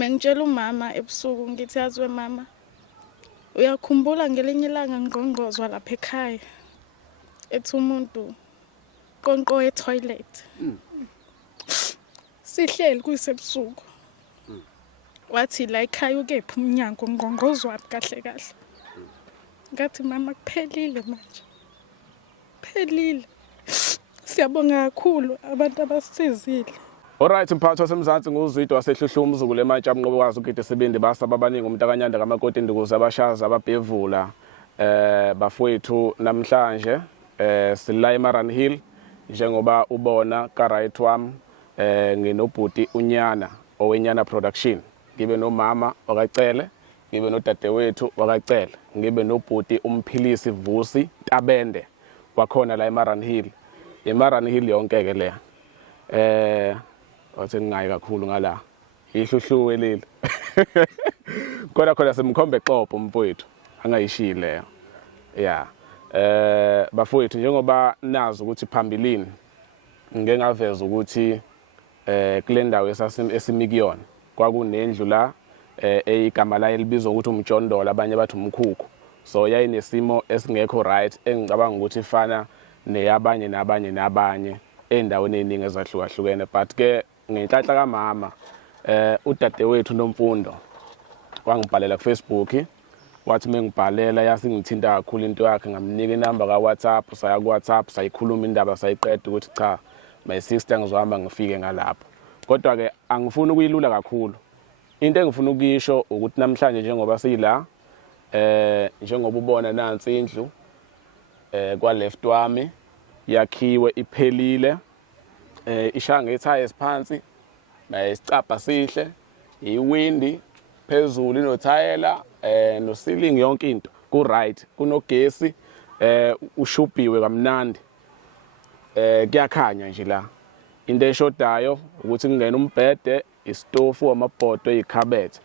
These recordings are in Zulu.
Mengitshela umama ebusuku ngithi yazwe mama. Uyakhumbula ngelinye ilanga ngqongqozwa lapha ekhaya. Ethi umuntu qonqo etoilet. Sihleli kusebusuku. Wathi la ekhaya ukephi umnyango ngqongqozwa kahle kahle. Ngathi mama kuphelile manje. Kuphelile. Siyabonga kakhulu abantu abasizile. Alright, mphathi wasemzansi nguzwidi wasehluhluma umzukulu ematsha mnqobokwazi ugide sebindi basa babaningi umntakanyanda kamakoti indukuza abashaza ababhevula bafowethu namhlanje sila eMaran Hill njengoba ubona ka right wami nginobhuti unyana owenyana production ngibe nomama wakacele ngibe nodadewethu wakacele ngibe nobhuti umphilisi Vusi Tabende wakhona la eMaran Hill yonke ke leya wathi ngingayi kakhulu ngala ihluhluwe leli khona semkhombe exopo mfowethu angayishile leyo yeah bafowethu njengoba nazi ukuthi phambilini ngeke ngaveza ukuthi kule ndawo esimikiyona kwakunendlu la igama layo libizwa ukuthi umjondolo abanye bathi umkhukhu so yayinesimo esingekho right engicabanga ukuthi ifana nabanye endaweni eziningi ezahlukahlukene but ke ngenhlanhla kamama udadewethu noMfundo wangibhalela ku Facebook wathi mengibhalela yasingithinta kakhulu into yakhe ngamnika inamba ka WhatsApp saya ku WhatsApp sayikhuluma indaba sayiqeda ukuthi cha my sister ngizohamba ngifike ngalapho kodwa ke angifuni ukuyilula kakhulu into engifuna ukuyisho ukuthi namhlanje njengoba siyila njengoba ubona nansi indlu kwa left wami yakhiwe iphelile ishanga ethaya esiphansi isicapha sihle iwindi phezulu inothayela no ceiling yonke into ku right kunogesi ushubhiwe kamnandi kuyakhanya nje la into eshodayo ukuthi kungena umbhede istofu amabhodo ikhabethe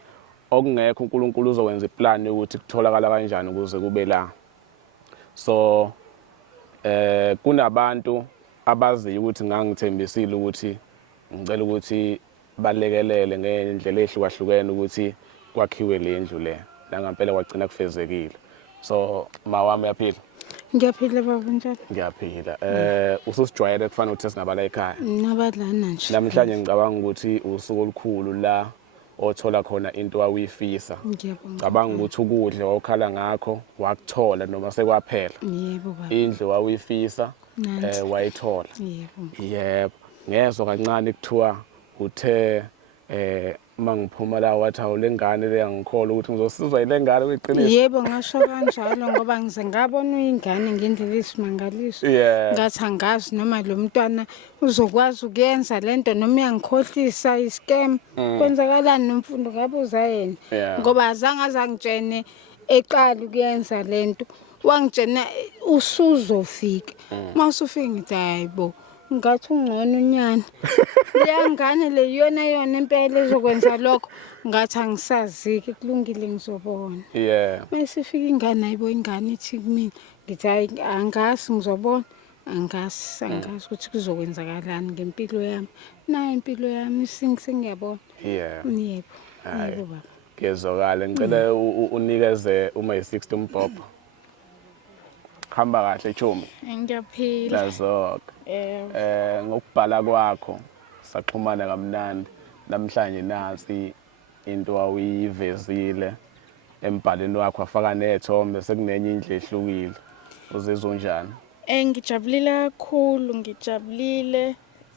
okungekho uNkulunkulu uzokwenza iplan ukuthi kutholakala kanjani ukuze kube la so kunabantu abazi ukuthi ngangithembisile ukuthi ngicela ukuthi balekelele ngendlela ehlukahlukene ukuthi kwakhiwe le ndlu le la ngempela kwagcina kufezekile so mawami uyaphila Ngiyaphila baba njalo. Ngiyaphila ususijwayele kufanele ukuthi singabala ekhaya Nabadlana nje namhlanje ngicabanga ukuthi usuku olukhulu la othola khona into awuyifisa ngicabanga ukuthi ukudla okhala ngakho wakuthola noma sekwaphela yebo baba indlu awuyifisa wayithola yebo ngezwe kancane kuthiwa uthe mangiphuma la wathi awulengane le ngikholwa ukuthi ngizosizwa ile ngane kweqiniso yebo ngasho kanjalo ngoba ngize ngabona uyingane ngendlela esimangaliso ngathi angazi noma lo mntwana uzokwazi ukuyenza lento noma uyangikhohlisa iscam kwenzakalani noMfundo ngabuza yena ngoba azangitshene eqala ukuyenza lento wangitshena usuzofika mawusufika ngithi hayibo ngathi ungcono unyana leyangane le yona impela ezokwenza lokho ngathi angisaziki kulungile ngizobona masifika ingane ayibo ingane ithi kimi ngithi hayi angasi ngizobona angasi ukuthi kuzokwenzakalani ngempilo yami nayo impilo yami sengiyabona yebo baba kezokala ngicela unikeze uma yi60 umbhobho hamba kahle chomi ngiyaphila lazoka ngokubhala kwakho saxhumana kamnandi namhlanje nansi into awuyivezile embhaleni wakho afaka nethombe sekunenye indlela ehlukile uzizwa unjani ngijabulile kakhulu ngijabulile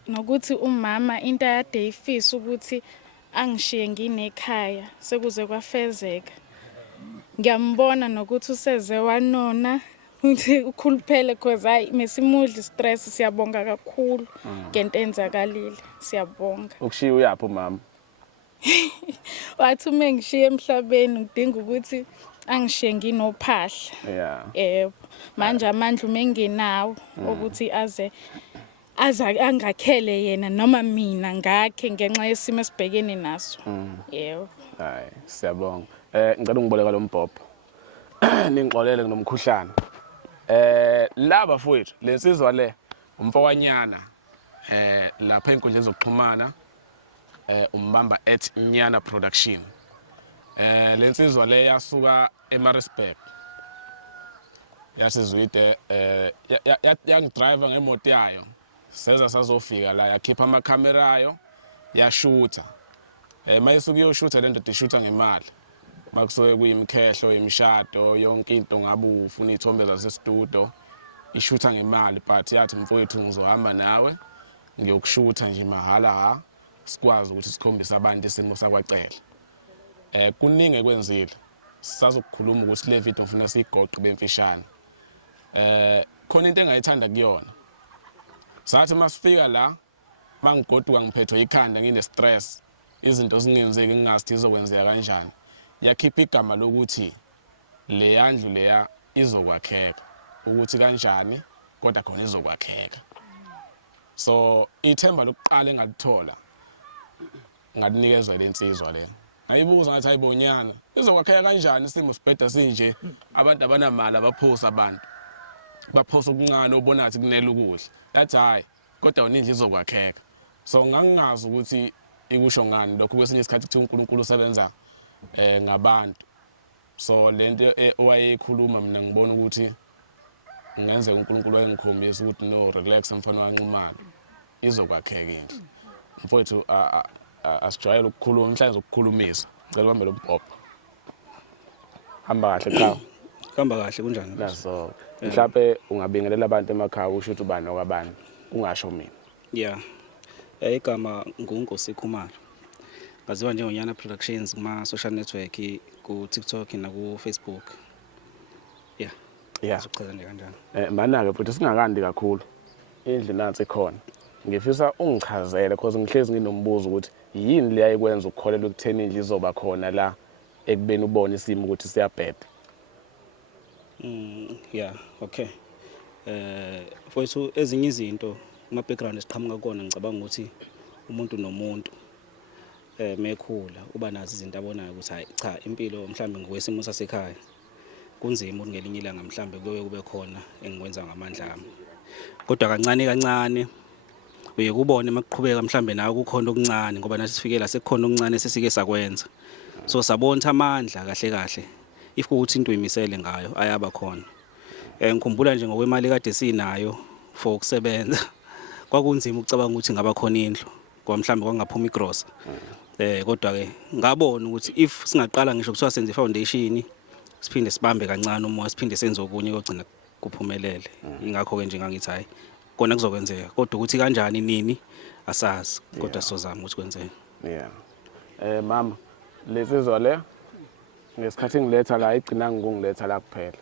nokuthi umama into yade ifisa ukuthi angishiye nginekhaya sekuze kwafezeka ngiyambona nokuthi useze wanona uthi ukhuluphele because hayi mesimudla stress siyabonga kakhulu ngento enzakalile siyabonga ukushiya uyaphi umama wathi mengishiye emhlabeni ngidinga ukuthi angishiye nginophahla yebo manje amandla mengenawo ukuthi aze angakhele yena noma mina ngakhe ngenxa yesimo esibhekene naso yebo hayi siyabonga ngicela ungiboleka lo mbhobho ningixolele nomkhuhlane laba mfowethu lensizwa le umfowanyana lapha enkundleni zokuxhumana umbamba @Nyana Production. Lensizwa le yasuka eMaritzburg. Yathi Zwide yangidriver ngemoto yayo. Seza sazofika la yakhipha amakhamera ayo yashutha. Mayisuke yoshutha lento ishutha ngemali. Makusuke kuyimkhehlo imishado yonke into ngabe ufuna izithombe zasestudio ishutha ngemali but yathi mfowethu ngizohamba nawe ngiyokushutha nje mahala ha sikwazi ukuthi sikhombise abantu isimo sakwacela. Kuningi kwenzile sisazokukhuluma ukuthi le video ngifuna sigoqe bemfishane. Khona into engayithanda kuyona. Sathi masifika la mangigoduka ngiphethwe ikhanda ngine stress izinto zingenzeki ngingasithi izokwenzeka kanjani. Yakhipha igama lokuthi le yandlu leya izokwakheka ukuthi kanjani kodwa khona izokwakheka. So ithemba lokuqala engalithola ngadinikezwa lensizwa le. Ngayibuza ngathi ayibonyana izokwakheka kanjani isimo sibheda sinje abantu abanamali abaphosa abantu. Baphosa okuncane obonathi kunele ukudla. Yathi hayi kodwa unindle izokwakheka. So ngangingazi ukuthi ikusho ngani lokho kwesinye isikhathi kuthi uNkulunkulu usebenza ngabantu. So lento owayekhuluma mina ngibona ukuthi ngenze uNkulunkulu wayengikhombisa ukuthi no relax mfana wanxumana izokwakheka indlu. Mfowethu asijwayele ukukhuluma mhlambe ukukhulumisa. Ngicela ubambe lo mbhobho. Hamba kahle cha. Hamba kahle kunjani? Naso mhlawumbe ungabingelela abantu emakhaya usho ukuthi ubani okwabani ungasho mina. Yeah. Igama nguNkosi Khumalo. Ngaziwa njengoNyana Productions kuma social network ku TikTok na ku Facebook. Yeah. Sizochaza nje kanjani. Mana ke futhi singakandi kakhulu. Indlu nansi khona. Ngifisa ungichazele because ngihlezi nginombuzo ukuthi yini le ayikwenza ukukholelwa ukutheni indlu izoba khona la ekubeni ubone isimo ukuthi siyabheda. Yeah, okay. Mfowethu ezinye izinto kuma background esiqhamuka kona ngicabanga ukuthi umuntu nomuntu mekhula uba nazi izinto abonayo ukuthi hayi cha impilo mhlambe ngokwesimo sasekhaya kunzima ukuthi ngelinye ilanga mhlambe kube khona engikwenza ngamandla ami. Kodwa kancane uye kubone makuqhubeka mhlambe nawe kukhona okuncane ngoba nathi sifikela sekukhona okuncane sesike sakwenza. So sabona amandla kahle if ukuthi into uyimisele ngayo ayaba khona. Ngikhumbula nje ngokwemali kade sinayo for ukusebenza kwakunzima ukucabanga ukuthi ngaba khona indlu ngoba mhlambe kwangaphuma igross. Kodwa ke ngabona ukuthi if singaqala ngisho kuthiwa senze foundation siphinde sibambe kancane umoya siphinde senze okunye kugcina kuphumelele. Ingakho ke nje ngangithi hayi kona kuzokwenzeka kodwa ukuthi kanjani nini asazi kodwa sizozama ukuthi kwenzeke. Yeah. Mama lesizwa le ngesikhathi ngiletha la igcina ngingiletha la kuphela.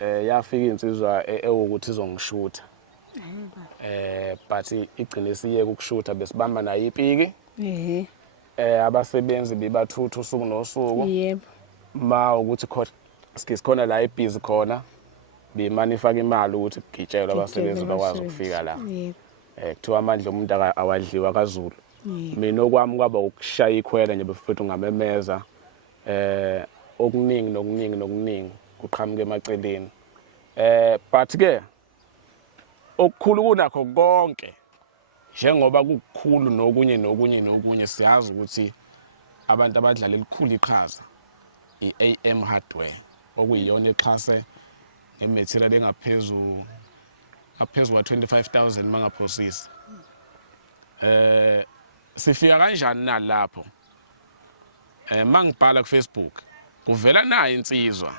Yafika insizwa ukuthi izongishutha. But igcine siye ukushutha besibamba nayo ipiki. Abasebenzi bebathutha usuku nosuku. Yebo. Ma ukuthi sikhona la ibhizi khona bimani ifaka imali ukuthi kugitshelwe abasebenzi bakwazi ukufika la. Kuthiwa amandla omuntu awadliwa kaZulu. Mina okwami kwaba ukushaya ikhwela nje befethu ngamemeza okuningi kuqhamuke emaceleni. But ke okukhulu kunakho konke njengoba kukhulu nokunye siyazi ukuthi abantu abadlala elikhulu iqhaza iAM hardware okuyiyona exhase ngematerial engaphezulu kwa25,000 mangaphosisi. Sifika kanjani nalapho? Mangibhala kuFacebook kuvela nayo insizwa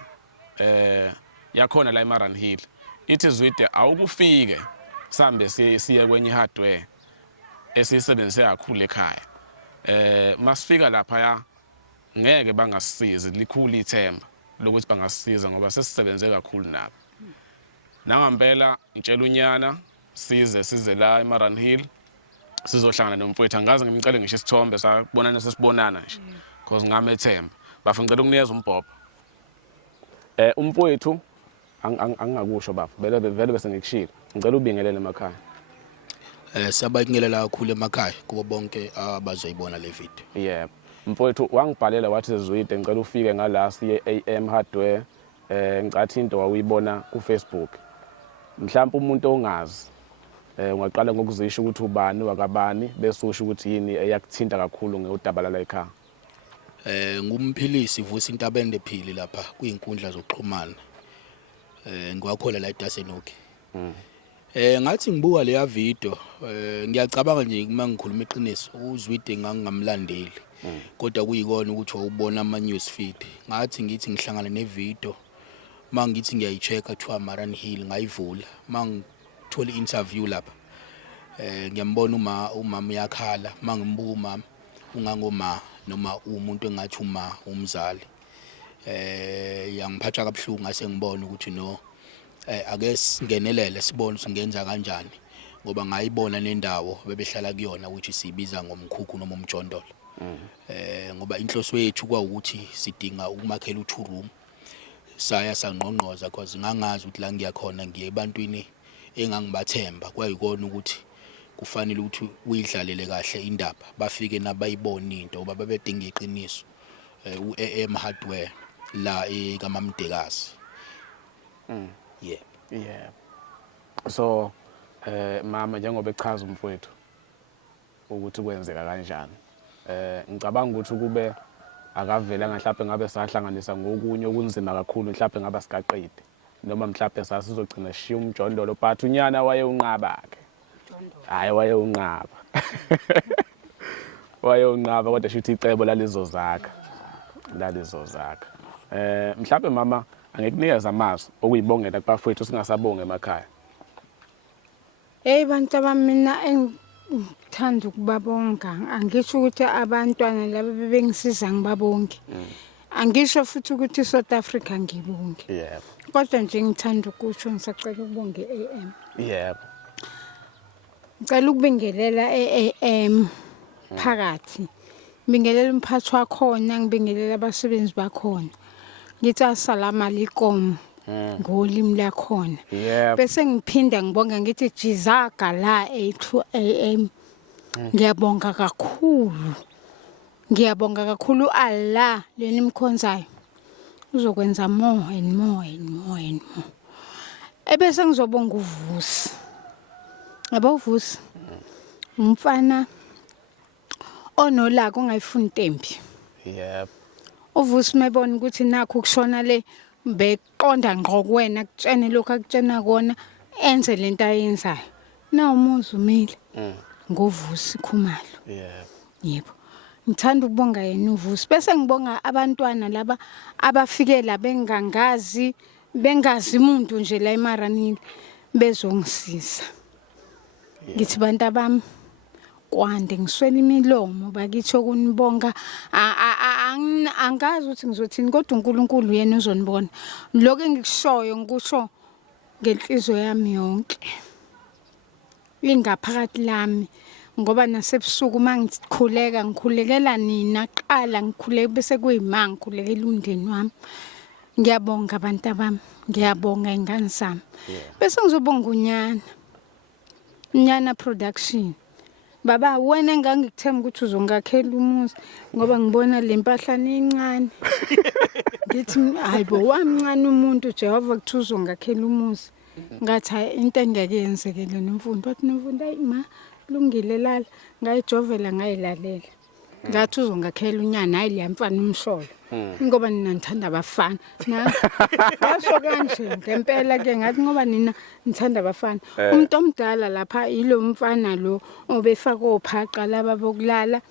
yakhona la eMaran Hill ithi Zwide awukufike sambe siye kwenye hardware esisebenzise kakhulu ekhaya. Masifika lapha ya ngeke bangasisiza likhulu ithemba lokuthi bangasisiza ngoba sesisebenze kakhulu nabo. Nangempela ngitshela uNyana size la eMaran Hill sizohlangana nomfowethu angaze ngimcele ngisho isithombe sakubonana sesibonana nje because ngamethemba bafuna ngicela ukunikeza umbhobho. Umfowethu angingakusho bafo vele bese ngikushilo ngicela ubingelele emakhaya. Siyabingelela kakhulu emakhaya kubo bonke abazoyibona le video. Yebo. Mfowethu wangibhalela wathi Zwide ngicela ufike ngala siye AM hardware ngicathi into wawuyibona kuFacebook. Mhlawumbe umuntu ongazi ungaqala ngokuzisho ukuthi ubani wakabani bese usho ukuthi yini eyakuthinta kakhulu ngeudaba la ekhaya. Ngumphilisi Vusi Ntabende Phili lapha kuyinkundla zokuxhumana. Ngiwakhola la eDasenoki. Ngathi ngibuka leya video ngiyacabanga nje uma ngikhuluma iqiniso uZwide ngangingamlandeli kodwa kuyikona ukuthi wawubona ama news feed ngathi ngithi ngihlangana nevideo mangithi ngiyayichecka kuthiwa Maran Hill ngayivula mangithola interview lapha ngiyambona umama uyakhala mangimbuka umama ungangoma noma umuntu engathi umzali yangiphatha kabuhlungu ngase ngibona ukuthi no ake singenelele sibone singenza kanjani ngoba ngayibona nendawo bebehlala kuyona ukuthi sibiza ngomkhukhu noma umjondolo ngoba inhloso yethu kwaukuthi sidinga ukumakhela u2 room saya sangqongqoza because ngangazi ukuthi la ngiya khona ngiye ebantwini engangibathemba kwayikona ukuthi kufanele ukuthi uyidlalele kahle indaba bafike nabayibona into ngoba babedinga iqiniso uAM Hardware la eKamamdekazi. Yeah. So mama njengoba echaza umfowethu ukuthi kwenzeka kanjani. Ngicabanga ukuthi kube akavela mhlawumbe ngabe sahlanganisa ngokunye okunzima kakhulu mhlawumbe ngaba sikaqede noma mhlawumbe sasizogcina shiya umjondolo but unyana waye unqaba ke. Hayi waye unqaba. Waye unqaba kodwa shuthi icebo lalizo zakhe. Mhlawumbe mama angikunikeza amazi okuyibongela kubafowethu singasabonge emakhaya. Hey bantu abamina engithanda ukubabonga angisho ukuthi abantwana laba bebengisiza ngibabonge. Angisho futhi ukuthi South Africa ngibonge. Yebo. Kodwa nje ngithanda ukusho ngisacela ukubonga iAM. Yebo. Ngicela ukubingelela iAM phakathi. Ngibingelela umphathi wakhona, ngibingelela abasebenzi bakhona. Ngithi assalamu alaikum ngolimi lakhona. Bese ngiphinda ngibonga ngithi jizaga la A2AM. Ngiyabonga kakhulu Allah leni mkhonzayo. Uzokwenza more and more. Ebese ngizobonga uVusi. Yabo uVusi. Umfana onolaka ongayifuni tempi. Yebo. Uvusi mebona ukuthi nakho ukushona le beqonda ngqo kuwena kutshene lokho akutshena kona enze lento ayenzayo. Na umuzi umile. Ngovusi Khumalo. Yebo. Ngithanda ukubonga yena uVusi. Bese ngibonga abantwana laba abafike la bengazi umuntu nje la eMaranini bezongisiza. Ngithi bantu abami kwande ngiswela imilomo bakithi okunibonga angazi ukuthi ngizothini kodwa uNkulunkulu yena uzonibona lokho engikushoyo ngikusho ngenhliziyo yami yonke ingaphakathi lami ngoba nasebusuku mangikhuleka ngikhulekela nina qala ngikhuleke bese kuyima ngikhulekela umndeni wami. Ngiyabonga abantu abami, ngiyabonga ingane zami. Bese ngizobonga unyana production. Baba wena engangikuthemba ukuthi uzongakhela umuzi ngoba ngibona lempahla encane. Ngithi hayibo wamncane umuntu Jehova kuthi uzongakhela umuzi. Ngathi into engeke yenzeke le nomfundo wathi nomfundo ayima lungile lala ngayijovela ngayilalela. Ngathi uzongakhela unyana hayi liyamfana umsholo. Ngoba nina nithanda abafana. Basho kanje ngempela ke ngathi ngoba nina nithanda abafana. Umuntu omdala lapha yilo mfana lo obefaka ophaqa laba bokulala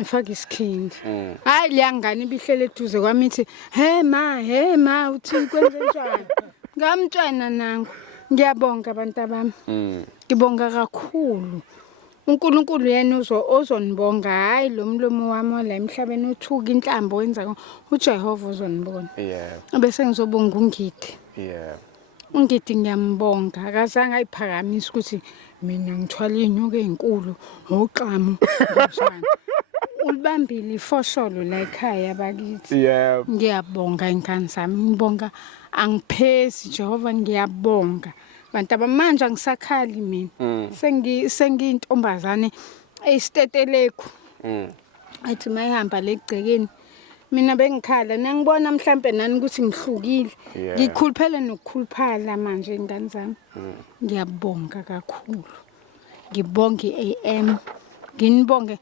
efaka isikhindi. Hayi liyangani ibihlele eduze kwami ithi hey ma uthi kwenze njani. Ngamtshana nangu. Ngiyabonga abantu abami. Ngibonga kakhulu. uNkulunkulu yena ozonibonga hayi lo mlomo wami la emhlabeni uthuka inhlambo wenza uJehova uzonibona. Bese ngizobonga uNgidi. uNgidi ngiyambonga akazange ayiphakamisa ukuthi mina ngithwala inyoko ezinkulu oqhamu kanjani. Ulibambile ifosholo la ekhaya bakithi. Ngiyabonga ingane zami ngibonga angiphezi Jehova ngiyabonga. Bantu abamanje angisakhali mina. Sengiyintombazane eyisteteleku. Athi mayihamba legcekeni mina bengikhala nangibona mhlambe nani ukuthi ngihlukile. Ngikhuluphele nokukhuluphala manje ingane zami. Ngiyabonga kakhulu. ngibonge AM nginibonge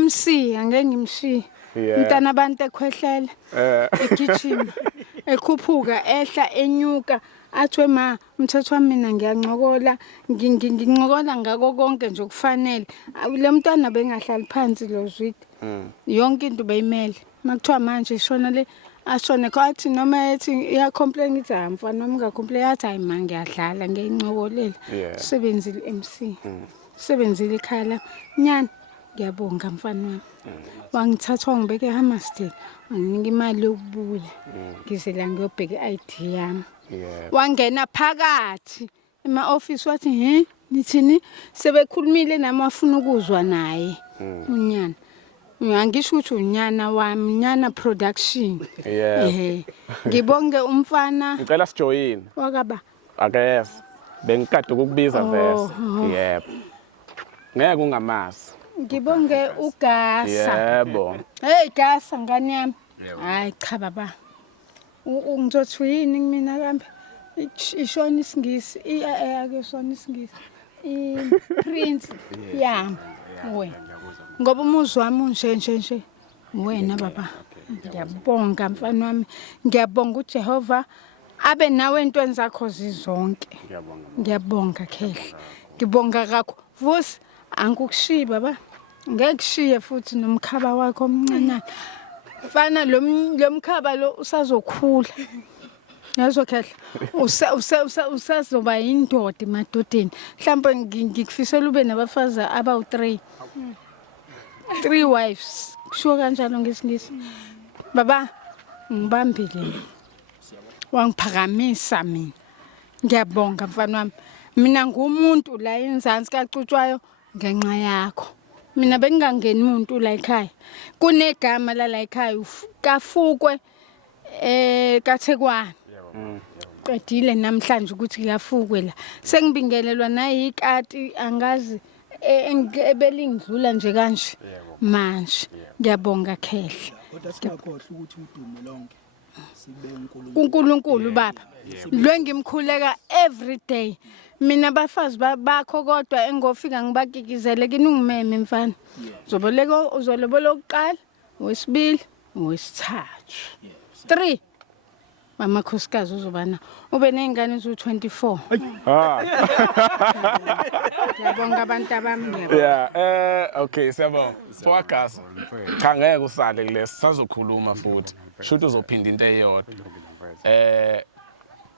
MC angeke ngimshiye mntana abantu ekhwehlela egijima ekhuphuka ehla enyuka athwe ma umthetho wami mina ngiyancokola ngincokola ngako konke nje okufanele le mntwana bengahlali phansi lo zwidi yonke into beyimele makuthiwa manje ishona le ashone kwathi noma ethi iya complain ithi mfana noma ungacomplain yathi hayi ma ngiyadlala ngiyincokolela sebenzile MC sebenzile ikhala nyana ngiyabonga mfana wami wangithatha wangibeke eHammersdale wanginika imali yokubuya ngize la ngiyobheka iID yami wangena phakathi ema-office wathi nithini sebekhulumile nami wafuna ukuzwa naye unyana ngisho ukuthi unyana wami unyana production ngibonge umfana ngicela sijoyine wakaba akes bengikade ukukubiza vese yebo ngeke ungamazi ngibonge uGasa yebo hey Gasa ngani yami hayi cha baba ungizothi yini mina kambe ishona isingisi ake shona isingisi Prince yami we ngoba umuzi wami unje wena baba ngiyabonga mfana wami ngiyabonga uJehova abe nawe entweni zakho zizonke ngiyabonga khehla ngibonga kakho vusi angikukushiya baba ngekushiye futhi nomkhaba wakho omncane mfana lo mkhaba lo usazokhula yazokhehla usazoba indoda emadodeni mhlawumbe ngikufisela ube nabafazi abawu3 wives kusho kanjalo ngesingisi baba ngibambile wangiphakamisa mina ngiyabonga mfana wami mina ngumuntu la enzansi kacutshwayo ngenxa yakho mina bengingangeni umuntu la ekhaya kunegama la ekhaya kafukwe kaThekwani qedile namhlanje ukuthi kuyafukwe la sengibingelelwa nayikati angazi ebelingidlula nje kanje manje ngiyabonga khehla kodwa singakhohle ukuthi udumo lonke sibe uNkulunkulu baba lwengimkhuleka every day mina bafazi bakho kodwa engofika ngibakikizele kini ungimeme mfana uzolobola oqala wesibili wesithathu 3 mama khosikazi uzobana ube nezingane ezu24 ngiyabonga abantu abami okay siyabonga forecast cha ngeke usale kulesi sazokhuluma futhi shothi uzophinda into eyodwa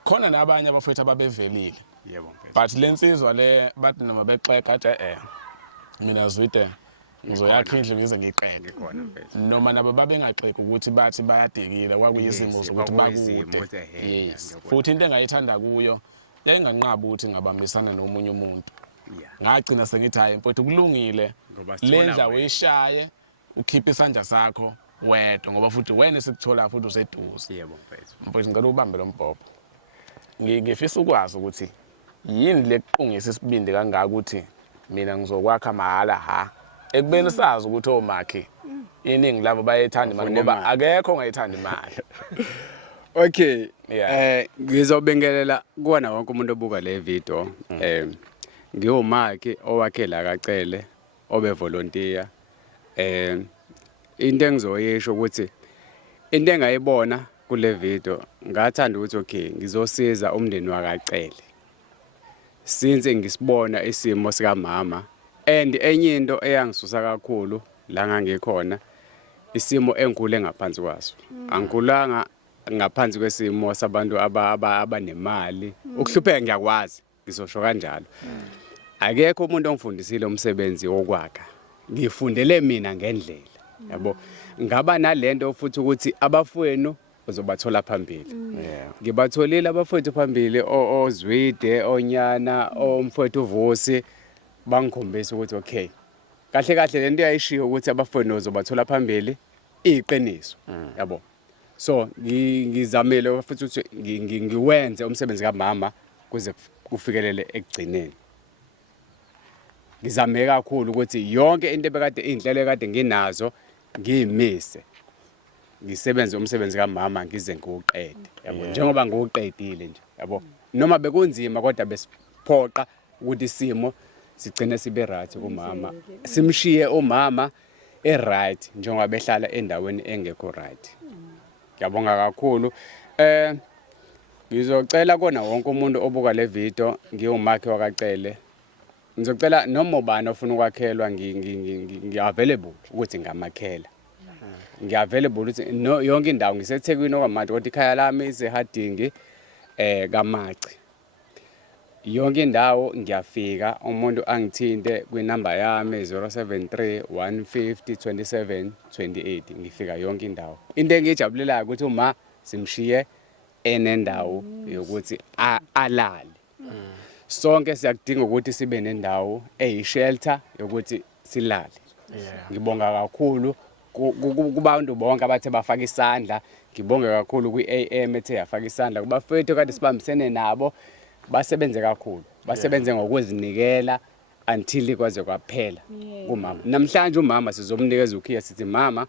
khona nabanye abafethu ababevelile but lensizwa le bathi noma bexeka athi mina Zwide ngizoyakha indlu ngize ngiqede noma nabo babengaqeki ukuthi bathi bayadikile kwakuyizimo zokuthi bakude yes futhi into engayithanda kuyo yayinganqaba ukuthi ngabambisana nomunye umuntu ngagcina sengithi hayi mfowethu kulungile lendla uyishaye ukhiphe isandla sakho wedwa ngoba futhi wena sikuthola futhi useduze yebo mfethu mfowethu ngicela ubambe lo mbhobho ngifisa ukwazi ukuthi yini lequngisa isibindi kangaka ukuthi mina ngizokwakha mahala ekubeni sazi ukuthi omakhe iningi labo bayethanda imali ngoba akekho ongayithanda imali okay ngizobengelela kuona wonke umuntu obuka le video ngiyomakhe owakhela kacele obe volunteer into engizoyisho ukuthi into engayibona kule video ngathanda ukuthi okay ngizosiza umndeni wakacele since ngisibona isimo sika mama and enye into eyangisusa kakhulu la ngangikhona isimo engikhule ngaphansi kwaso angikhulanga ngaphansi kwesimo sabantu abanemali ukuhlupheka ngiyakwazi ngizosho kanjalo akekho umuntu ongifundisile umsebenzi wokwakha ngifundele mina ngendlela yabo ngaba nalento futhi ukuthi abafowenu uzobathola phambili ngibatholile abafowethu phambili oZwide onyana omfowethu uVusi bangikhombisa ukuthi okay kahle kahle lento yayishiyo ukuthi abafowenu uzobathola phambili iqiniso yabo so ngizamile futhi ukuthi ngiwenze umsebenzi kaMama kuze kufikelele ekugcineni ngizame kakhulu ukuthi yonke into ebekade inhlelo ekade nginazo ngiyimise ngisebenze umsebenzi kaMama ngize ngiwuqede yabo njengoba ngiwuqedile nje yabo noma bekunzima kodwa besiphoqa ukuthi isimo sigcine sibe right kumama simshiye umama right njengoba behlala endaweni engekho right. Ngiyabonga kakhulu. Ngizocela kona wonke umuntu obuka le video ngiwumakhe wakacele. Ngizocela noma ubani ofuna ukwakhelwa ngi-available ukuthi ngamakhela. Ngi-available ukuthi yonke indawo ngiseThekwini okwamanje kodwa ikhaya lami iseHadingi kaMaci. Yonke indawo ngiyafika umuntu angithinte kwinamba yami 073 150 27 28 ngifika yonke indawo. Into engijabulelayo ukuthi uma simshiye enendawo yokuthi alale. Sonke siyakudinga ukuthi sibe nendawo eyishelter yokuthi silale. Ngibonga kakhulu kubantu bonke abathe bafaka isandla. Ngibonge kakhulu kwi-AM ethe yafaka isandla kubafethu kade sibambisene nabo basebenze kakhulu. Basebenze ngokuzinikela until kwaze kwaphela kumama. Namhlanje umama sizomnikeza ukhiya sithi mama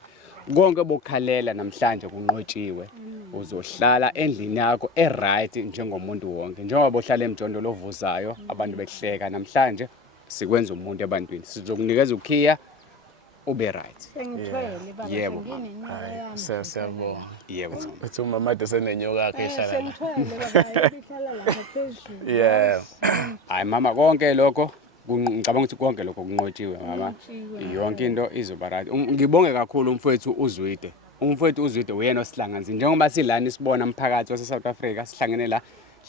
konke bokhalela namhlanje kunqotshiwe. Uzohlala endlini yakho right njengomuntu wonke. Njengoba bohlala emjondolo ovuzayo abantu bekuhleka namhlanje sikwenza umuntu ebantwini. Sizokunikeza ukhiya ube right. Sengithwele baba nginenyoka yami. Siyabonga. Yebo. Uthi umama ade senenyoka yakhe ehlala la. Sengithwele baba ihlala lapha phezulu. Yeah. Hayi mama konke lokho ngicabanga ukuthi konke lokho kunqotshiwe mama. Yonke into izoba right. Ngibonge kakhulu umfowethu uZwide. Umfowethu uZwide uyena osihlanganisa. Njengoba silana sibona umphakathi wase South Africa sihlangene la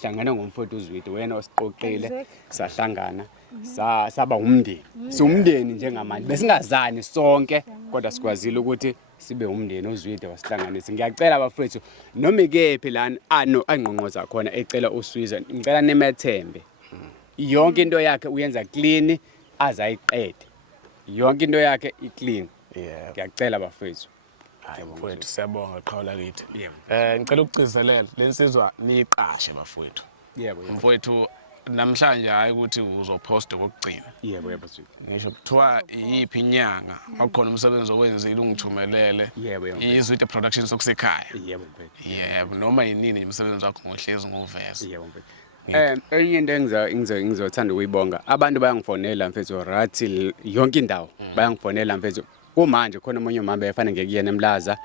hlangana ngomfowethu uZwide uyena osiqoqile sahlangana saba umndeni. Siwumndeni njengamanje. Besingazani sonke kodwa sikwazile ukuthi sibe umndeni uZwide wasihlanganisa. Ngiyacela abafowethu noma ikephi lana angqonqoza khona ecela uSwiza ngicela nemethembe. Yonke into yakhe uyenza clean azayiqede. Yonke into yakhe iclean. Ngiyacela abafowethu. Hayi mfowethu siyabonga qhawula kithi. Yebo. Ngicela ukugcizelela lensizwa niqashe bafowethu. Yebo. Mfowethu namhlanje hayi ukuthi uzoposta kokugcina. Yebo yebo Zwide. Ngisho kuthiwa iyiphi inyanga akukhona umsebenzi owenzile ungithumelele. Yebo yebo. Izwide production sokusekhaya. Yebo mfowethu. Yebo noma yinini nje umsebenzi wakho ngohlezi ngoveza. Yebo mfowethu. Enye into engizothanda ukuyibonga abantu bayangifonela mfethu rathi yonke indawo bayangifonela mfethu kumanje khona umunye umama efana ngekuyena eMlaza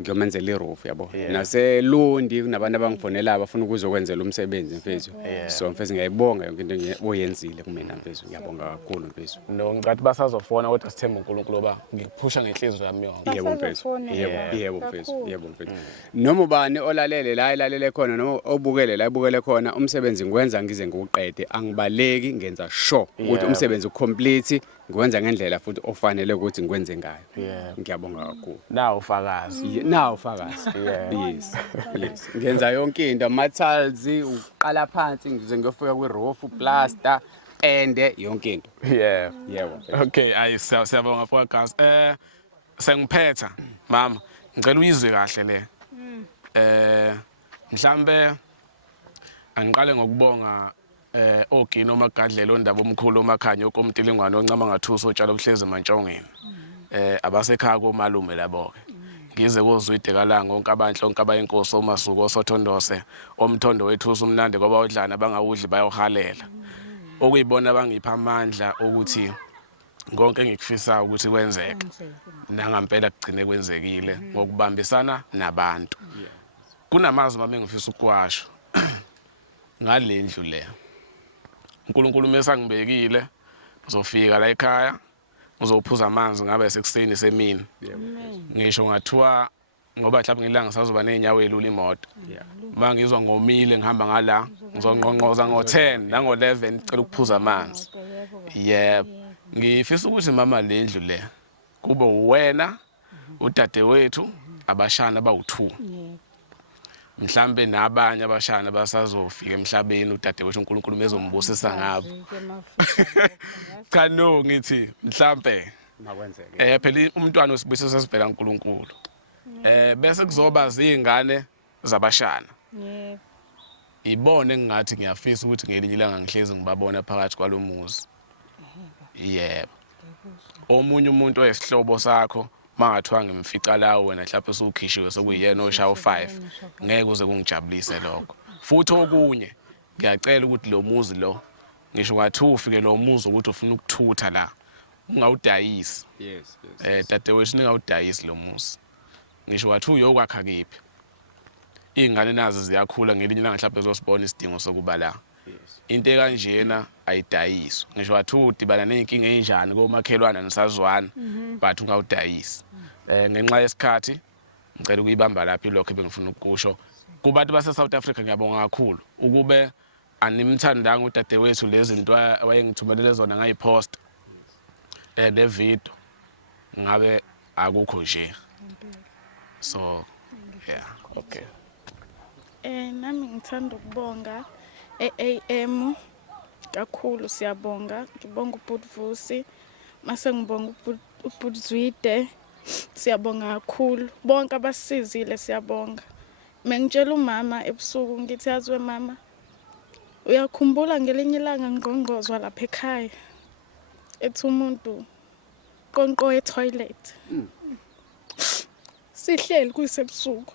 ngiyomenzela iroof yabo naseLundi kunabantu abangifonela abafuna ukuzokwenzela umsebenzi mfethu so mfethu ngiyayibonga yonke into oyenzile kumina mfethu ngiyabonga kakhulu mfethu No ngicathi basazofona kodwa sithemba uNkulunkulu oba ngiphusha ngenhliziyo yami yonke. yebo mfethu yebo mfethu yebo mfethu noma ubani olalele la ilalele khona noma obukele la ibukele khona umsebenzi ngwenza ngize ngikuqede angibaleki ngenza sure ukuthi umsebenzi ucomplete ngwenza ngendlela futhi ofanele ukuthi ngikwenze ngayo ngiyabonga kakhulu Nawu ufakazi. nawu ufakazi yes ngenza yonke into ama-tiles uqala phansi ngize ngiyofika kwi-roof plaster ende yonke into yebo Okay ayi siyabonga mfowakazi. Sengiphetha mama ngicela uyizwe kahle le. Mhlambe angiqale ngokubonga ogini omagadlelo ondaba omkhulu omakhanyo komtilingwane oncama ngathuso otshalo obuhlezi emantshongeni. Abasekhaya komalume labo ke. Ngize koZwide kalanga onke abanhle onke abayinkosi omasuku osothondose omthondo wethusa umnandi ngoba udlana bangawudli bayohalela. Okuyibona bangipha amandla ukuthi konke engikufisa ukuthi kwenzeke nangampela kugcine kwenzekile ngokubambisana nabantu. Kunamazwi mama engifisa ukuwasho ngalendlu le. uNkulunkulu mesangibekile uzofika la ekhaya uzophuza amanzi ngabe sekuseni semini. Ngisho ngathiwa ngoba mhlawumbe ngilanga sazoba nenyawo elula imoto. Mangizwa ngomile ngihamba ngala ngizonqonqoza ngo10 nango11 ngicela ukuphuza amanzi. Yebo. Ngifisa ukuthi mama lendlu le kube uwena udadewethu abashana abawu2. Mhlambe nabanye abashana basazofika emhlabeni udadewethu uNkulunkulu mezombusisa ngabo. Cha no ngithi mhlambe makwenzeke phela umntwana osibusisa sivela uNkulunkulu. Bese kuzoba izingane zabashana. Yebo. Ibone engathi ngiyafisa ukuthi ngelinye ilanga ngihlezi ngibabona phakathi kwalomuzi. Yebo. Omunye umuntu oyisihlobo sakho mangathiwa ngimfica la wena mhlawumbe usukhishiwe sokuyena oshawo 5 ngeke uze kungijabulise lokho. Futhi okunye ngiyacela ukuthi lo muzi lo ngisho kwathi ufike lo muzi ukuthi ufuna ukuthutha la ungawudayisi Yes. dadewethu ningawudayisi lo muzi ngisho kwathi uyokwakha kephi ingane nazo ziyakhula ngelinye ilanga mhlawumbe ezosibona isidingo sokuba la into ekanjena ayidayiswa ngisho wathi udibana nenkinga enjani komakhelwana nesazwana but ungawudayisi ngenxa yesikhathi ngicela ukuyibamba lapha ilokho ebengifuna ukusho kubantu base South Africa ngiyabonga kakhulu ukube animthandanga udadewethu lezi zinto wayengithumelele zona ngayipost le video ngabe akukho nje so yeah okay Nami ngithanda ukubonga AM kakhulu siyabonga ngibonga uButvusi mase ngibonga uButzwide siyabonga kakhulu bonke abasizile siyabonga mengitshela umama ebusuku ngithi yazwe mama uyakhumbula ngelinye ilanga ngqongqozwa lapha ekhaya ethi umuntu qonqo etoilet sihleli kuyisebusuku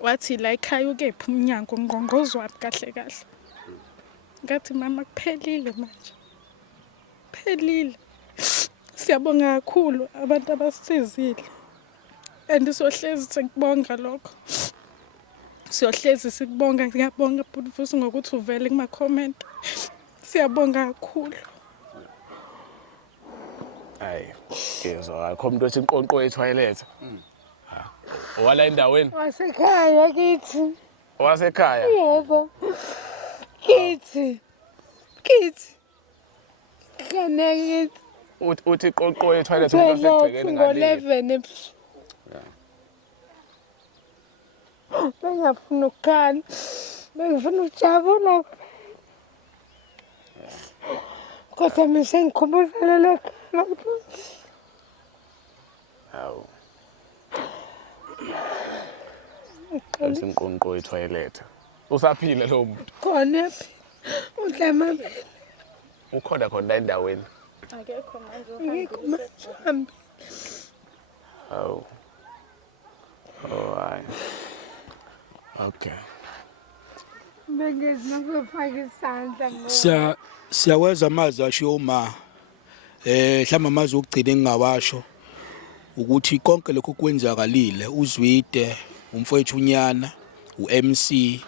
wathi la ekhaya ukephi umnyango ngqongqozwa kahle kahle ngathi mama kuphelile manje phelile siyabonga kakhulu abantu abasizile and sohlezi sikubonga lokho siyohlezi sikubonga ngiyabonga futhi ngokuthi uvele kuma comment siyabonga kakhulu hayi ngizwa akho umuntu othi inqonqo etoilet owala endaweni Wasekhaya kithi. wasekhaya Yebo. Kithi. Kaneke uthi iqoqo etoilet umuntu osegcekeni ngale ngo-11 ebusuku. Bengafuna ukukhala. Bengifuna ukujabula. Kodwa mina sengikhumbuzela lokho. hawu uthi inqonqo etoilet usaphila lo muntu Khona udlama ukhona khona endaweni akekho manje ngikho manje. hawu hayi okay Bengizofaka isandla ngoba Siyaweza amazi asho uma mhlamba amazi okugcina engingawasho ukuthi konke lokho kwenzakalile uZwide umfowethu unyana uMC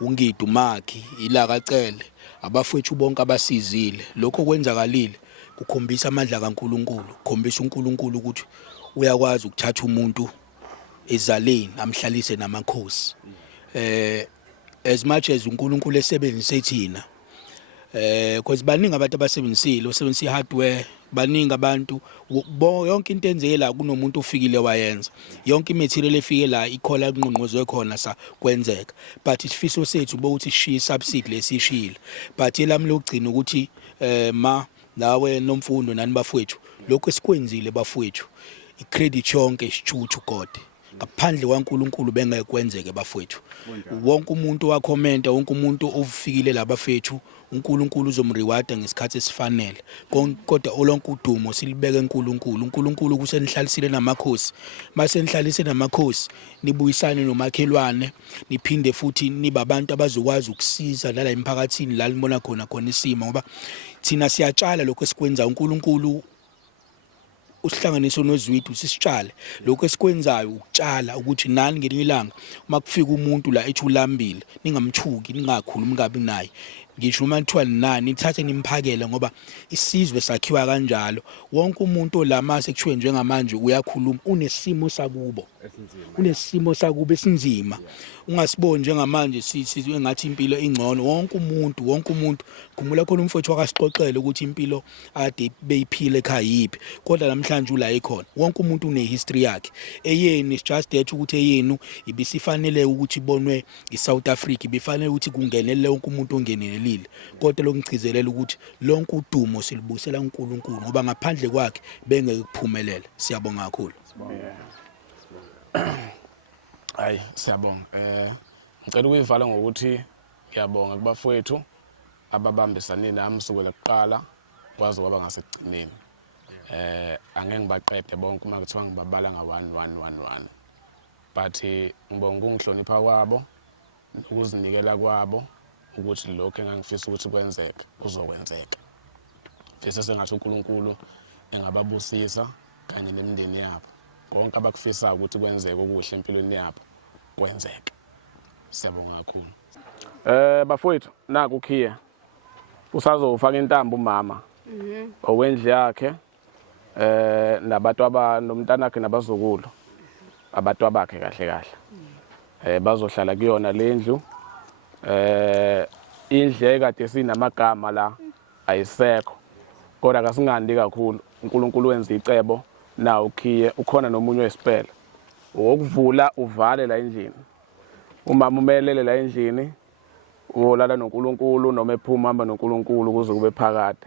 uNgidi uMakhi ilakacele abafowethu bonke abasizile lokho kwenzakalile kukhombisa amandla kaNkuluNkulu kukhombisa uNkulunkulu ukuthi uyakwazi ukuthatha umuntu ezaleni amhlalise namakhosi as much as uNkulunkulu esebenzise thina because baningi abantu abasebenzisile usebenzisa hardware baningi abantu yonke into enzeke la kunomuntu ofikile wayenza yonke imaterial efike la ikhola kunqonqozwe khona sa kwenzeka but isifiso sethu bokuthi sishiye subsidy lesishile but elami lokugcina ukuthi ma nawe nomfundo nani bafowethu lokho esikwenzile bafowethu icredit yonke isithuthu God ngaphandle kwaNkulunkulu bengeke kwenzeke bafowethu wonke umuntu wakhomenta wonke umuntu ofikile labafethu uNkulunkulu uzomreward ngesikhathi esifanele kodwa olonke udumo silibeke eNkulunkulu uNkulunkulu kusenihlalisile namakhosi mase nihlalise namakhosi nibuyisane nomakhelwane niphinde futhi niba abantu abazokwazi ukusiza la emphakathini la libona khona isimo ngoba thina siyatshala lokho esikwenza uNkulunkulu usihlanganiso noZwide usisitshale lokho esikwenzayo ukutshala ukuthi nani ngelinye ilanga uma kufika umuntu la ethi ulambile ningamthuki ningakhulumi kabi naye ngisho uma kuthiwa nani nithathe nimphakele ngoba isizwe sakhiwa kanjalo wonke umuntu olama sekuthiwe njengamanje uyakhuluma unesimo sakubo esinzima ungasiboni njengamanje sizwe engathi impilo ingcono wonke umuntu kumula khona umfowethu wakasixoxela ukuthi impilo ade beyiphile ekhaya yipi kodwa namhlanje ula ikhona wonke umuntu une history yakhe eyeni is just that ukuthi eyenu ibisifanele ukuthi ibonwe iSouth Africa ibifanele ukuthi kungenele wonke umuntu ongenelelile kodwa lokugcizelela ukuthi lonke udumo silibusela uNkulunkulu ngoba ngaphandle kwakhe bengeke kuphumelele siyabonga kakhulu hayi siyabonga ngicela ukuyivala ngokuthi ngiyabonga kubafowethu ababambisane nami sukela kuqala kwaze kwaba ngasekugcineni angeke ngibaqede bonke uma kuthiwa ngibabala nga-1 but ngibonga ukungihlonipha kwabo ukuzinikela kwabo ukuthi lokho engangifisa ukuthi kwenzeke kuzokwenzeka. Mfisa sengathi uNkulunkulu engababusisa kanye nemindeni yabo. Konke abakufisayo ukuthi kwenzeke okuhle empilweni yabo kwenzeke. Siyabonga kakhulu. Bafowethu naku ukhiya. Usazofaka intambo umama. Owendle yakhe nabantu nomntana wakhe nabazukulu. Abantu bakhe kahle kahle. Bazohlala kuyona lendlu. Indle ekade sinamagama la ayisekho. Kodwa kasingandi kakhulu. uNkulunkulu wenza icebo na ukhiye ukhona nomunye wesipele. Ukuvula uvale la endlini. Umama umelele la endlini. Ulala noNkulunkulu noma ephuma hamba noNkulunkulu kuze kube phakade.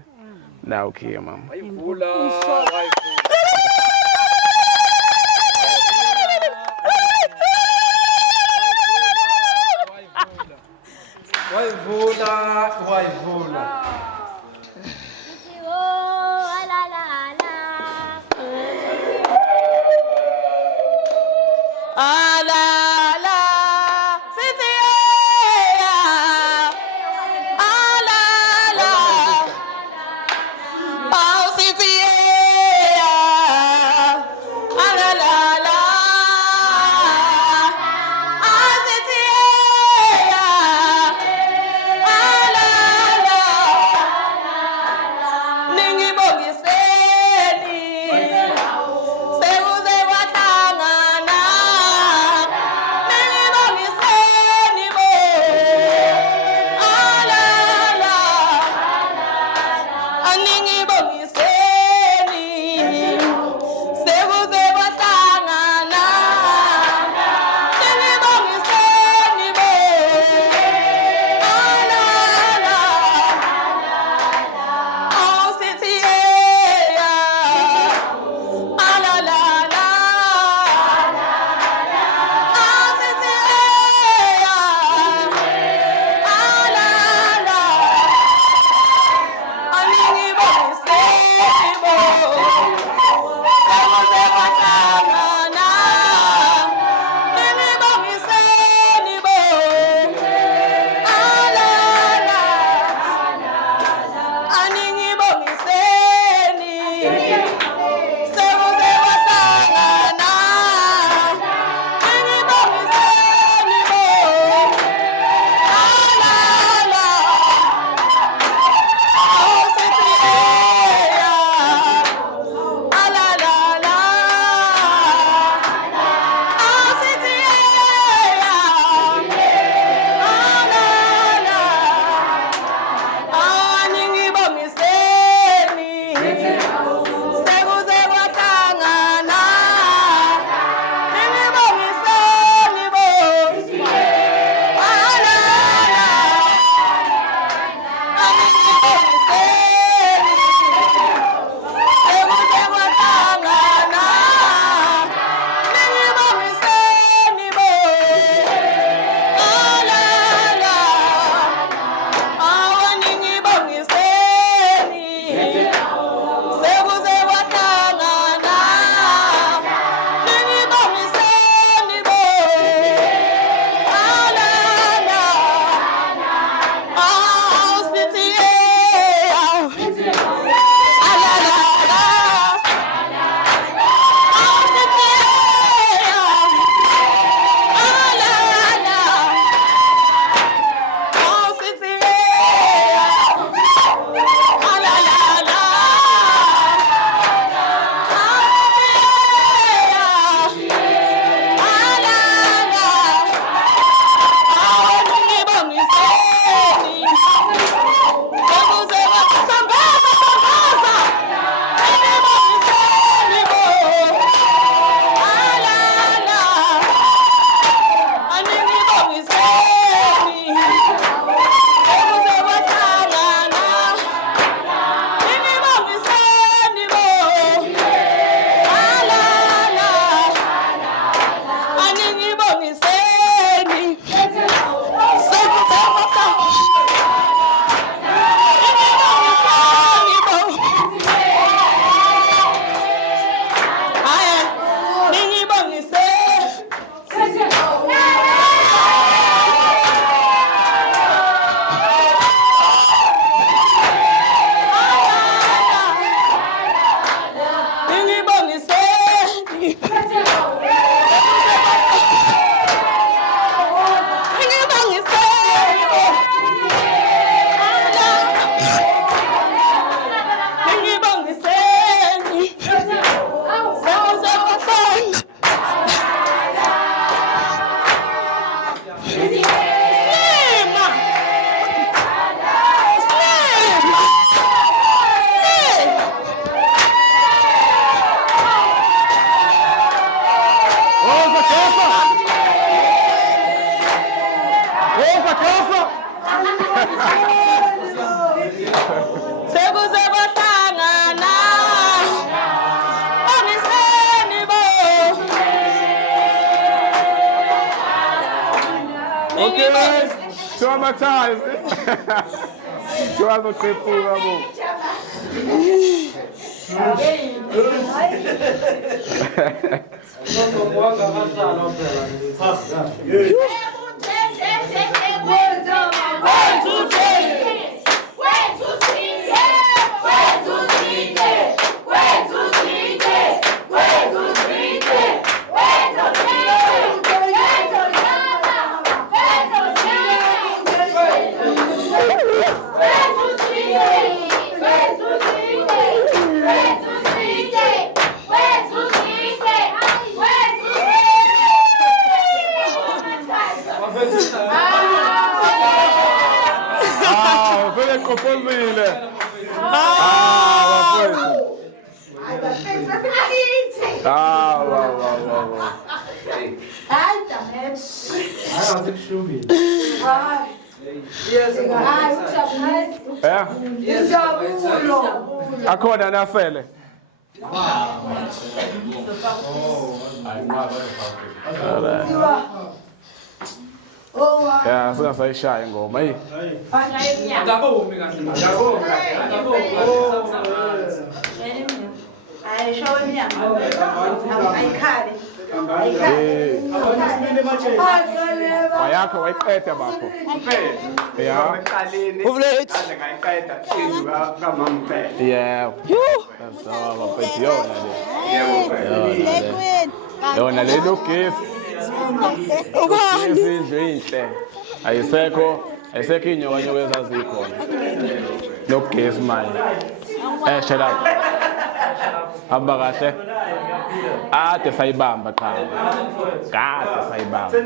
Na ukhiye mama. Wayivula. Wayivula. Okay, traumatized. Traumatized, akhona nafele ya singasayishaya ingoma hey wayakho wayiqeda bapho ya Ublet. yeah sawa baphethe yona le logift ubani inhle ayisekho inyoka ezazikhona nogesi manje shela hamba kahle ade sayibamba cha kade sayibamba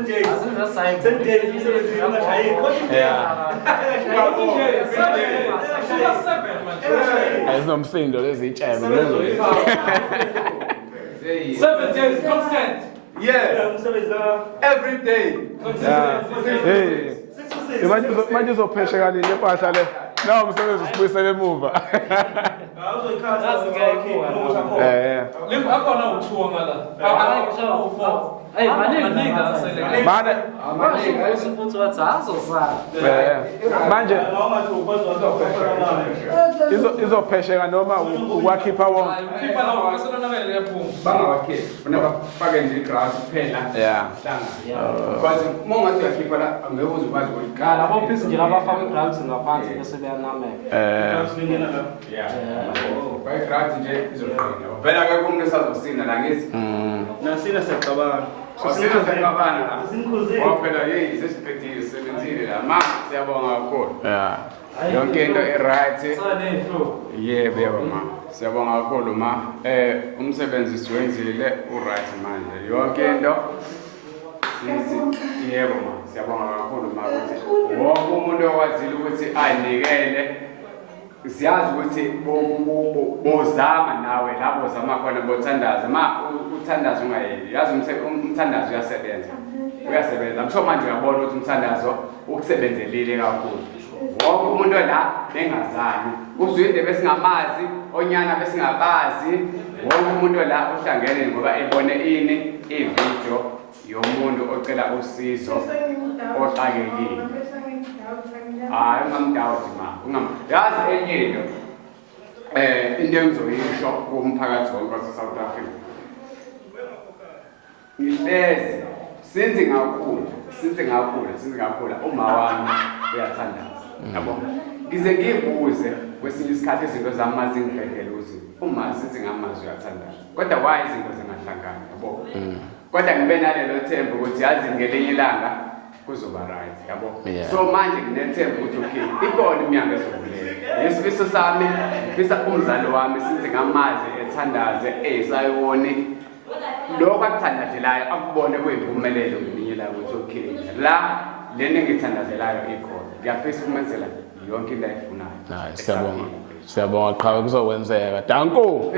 ayinomsindo lezi itshebe lezo 7 days constant. Yes. Every day. Hey. Manje uzopheshe kanini impahla le. Nawo umsebenzi usibuyisele emuva. Limpo akhona u2 ngala. Akayisha u4. Hey maningi asele. Manje usifuthi wathi azosala. Manje izophesheka noma ukwakhipha wonke. Ukhipha lawo besonakele yaphuma. Bangawakhiphi. Funeka fake nje igrass kuphela. Yeah. Because mongathi uyakhipha la angeke uze ukwazi ukuyikala. Labo phisi nje labafaka igrants ngaphansi bese beyanameka. By grass nje izoqina. Vela ke kumuntu esazosinda la ngithi. Nasina siyacabanga. Sasina siyabana. Waphela hey sesiphetile sebenzile la mama siyabonga kakhulu. Yeah. Yonke into right. Yebo Yebo ma. Siyabonga kakhulu ma. Umsebenzi siwenzile uright manje. Yonke into yebo ma. Siyabonga kakhulu ma ukuthi wonke umuntu okwazile ukuthi anikele siyazi ukuthi bozama nawe lapho zama khona bothandaza ma uthandaza ungayeli yazi umthandazo uyasebenza ngisho manje uyabona ukuthi umthandazo ukusebenzelile kakhulu wonke umuntu la bengazani uzwinde besingamazi onyana besingabazi wonke umuntu la uhlangene ngoba ebone ini ivideo yomuntu ocela usizo oxakekile ungamdawuthi ma yazi enye into into engizoyisho kumphakathi wonke wase-South Africa ngihlezi since ngakhula uma wami uyathandaza yabo ngize ngibuze kwesinye isikhathi izinto zami mazingibhekele uzi uma since ngamazi uyathandaza kodwa why izinto zingahlangani yabo kodwa ngibe nalelo themba ukuthi yazi ngelinye ilanga kuzoba right yabo so manje nginethemba ukuthi okay ikona iminyango ezovulela yesifiso sami ngifisa umzali wami since ngamazi ethandaze esayoni lokho akuthandazelayo akubone kuyimpumelelo ngelinye ilanga ukuthi okay la lena engithandazelayo ikhona ngiyafisa ukumenzela yonke into ayifunayo siyabonga qhawe kuzokwenzeka danko